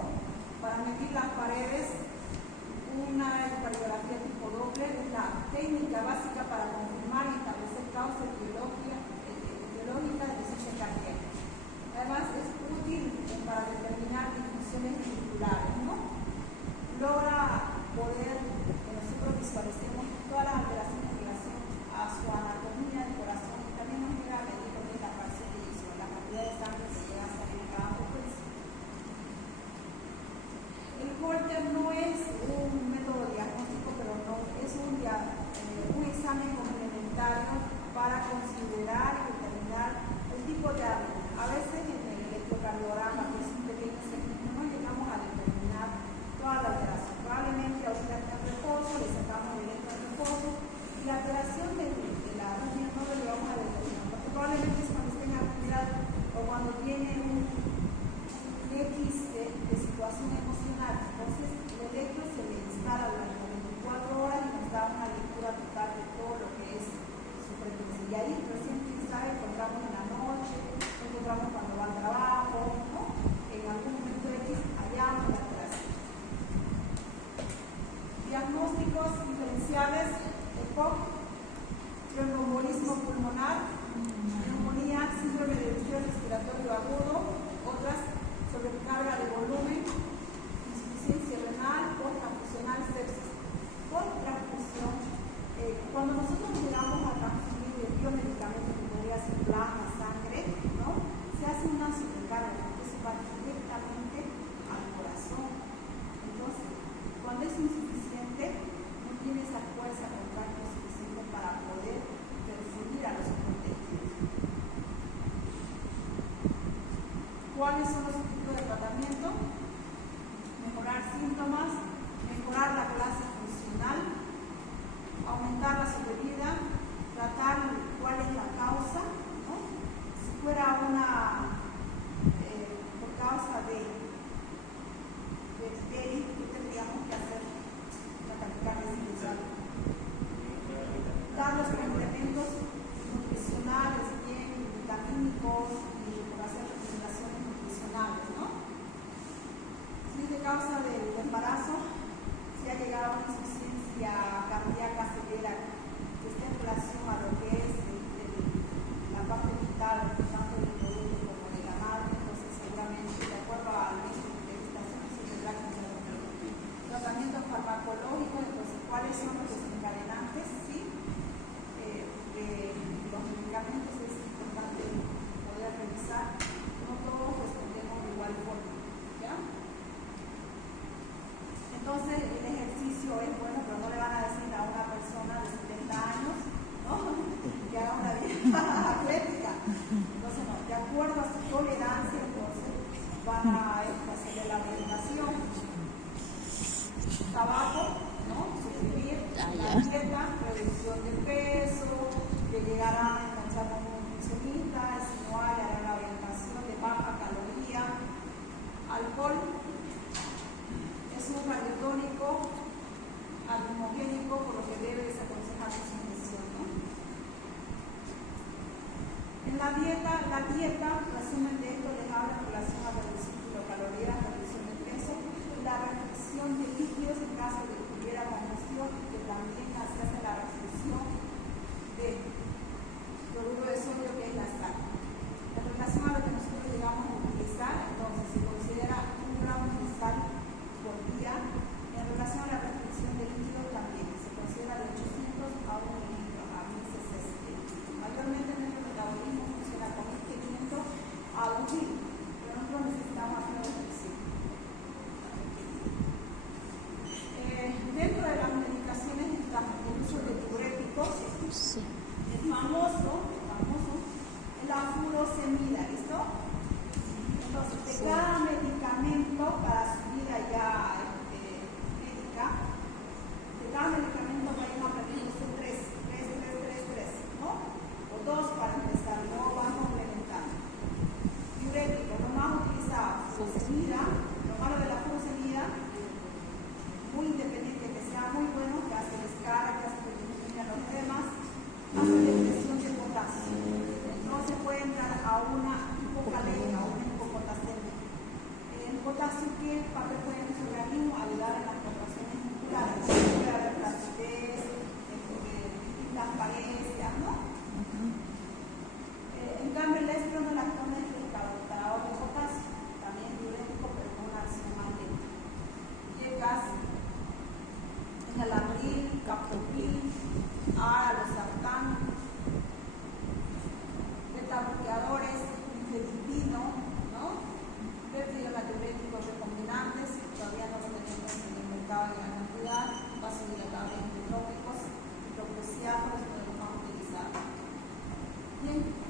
para medir las paredes. Una radiografía tipo Doppler es la técnica básica para confirmar y establecer causas etiológicas de diseño cardíaco. Además, es útil para determinar disfunciones musculares, ¿no? Logra poder que nosotros visualicemos todas las alteraciones en relación a su anatomía del corazón y también nos llega a medir lo que es la presión visual, la cantidad de sangre que llega a salir en cada frecuencia. El Holter no es un método diagnóstico, pero no es un examen complementario para considerar y determinar el tipo de arritmia. A veces en el electrocardiograma, que es un pequeño segmento, no llegamos a determinar toda la alteración. Probablemente ahorita está en reposo, le sacamos el electro en reposo y la alteración de la arritmia no lo llevamos a determinar, porque probablemente es cuando esté en actividad o cuando tiene un X de situación emocional. Entonces el electro se le instala durante 24 horas y nos da una lectura total de todo lo que es su frecuencia. Y ahí recién sabe, encontramos en la noche, encontramos cuando va al trabajo, ¿no? En algún momento X hallamos la alteración. Diagnósticos diferenciales: EPOC, tromboembolismo pulmonar, neumonía, síndrome de desvío respiratorio agudo, otras sobrecarga de volumen, insuficiencia renal, post-transfusional, sepsis. Post-transfusión, cuando nosotros llegamos a transfundir el biomedicamento, que podría ser plasma, sangre, ¿no? Se hace una sobrecarga, porque se va directamente al corazón. Entonces, cuando es insuficiente, no tiene esa fuerza contráctil suficiente para poder perfundir a los protegidos. ¿Cuáles son los objetivos de tratamiento? Mejorar síntomas, mejorar la clase funcional, aumentar la sobrevida, tratar cuál es la causa, ¿no? Si fuera por causa de ERI, ¿qué tendríamos que hacer? La taquicardia sinusal. Dar los complementos nutricionales bien vitamínicos y hacer recomendaciones nutricionales, ¿no? Si es de causa del embarazo, si ha llegado a una insuficiencia cardíaca severa que está en relación a lo que es la parte vital, tanto del producto como de la madre, entonces seguramente, de acuerdo al médico de gestación, se tendrá que hacer un tratamiento farmacológico. Entonces, ¿cuáles son los desencadenantes? Sí, los medicamentos es importante poder revisar. No todos respondemos de igual forma, ¿ya? Entonces, el ejercicio es bueno, pero no le van a decir a una persona de 70 años, ¿no? Que haga una dieta atlética. Entonces, no, de acuerdo a su tolerancia, entonces van a hacerle la orientación. Tabaco, ¿no? Suprimir la dieta, reducción de peso, que llegará a encontrar con un nutricionista, si no hay, hará la orientación de baja caloría. Alcohol es un cardiotónico alumogénico, por lo que debe desaconsejar su ingestión, ¿no? En la dieta, resumen de esto, les habla en relación a reducción de kilocalorías, reducción de peso, la restricción de líquidos en caso de que hubiera congestión, que también se hace la restricción de cloruro de sodio, que es la sal. En relación a lo que nosotros llegamos a utilizar, entonces se considera 1 gramo de sal por día. En relación a la restricción de líquidos también se considera de 800 a 1 litro, a 1000 cc. Mayormente nuestro metabolismo funciona con este 500 a 1000, pero nosotros necesitamos hacer una restricción. Dentro de las medicaciones está el uso de diuréticos. Sí. El famoso es la furosemida, ¿listo? Entonces, de cada medicamento para su vida ya médica, de cada medicamento vayan aprendiendo 3, ¿no? O 2 para empezar, luego van complementando. Diurético, lo más utilizado, furosemida. Lo malo de la furosemida, muy independiente, que sea muy bueno, que hace descarga, que hace que disminuya los demás, hace depresión de potasio. Entonces puede entrar a una hipocalemia papel puede en su organismo ayudar en las contracciones musculares? Puede haber flacidez, distintas falencias, ¿no? En cambio, el espronolactona es descartador de potasio, también diurético, pero con una acción más lenta. Y el gas es el abril, captopril, losartán, beta-bloqueadores, nifedipino, ¿no? Peptidonatiuréticos recombinantes, todavía no lo tenemos en el mercado de gran cantidad, vasodilatadores hidrotrópicos, hidropreciados, los podemos utilizar. Bien.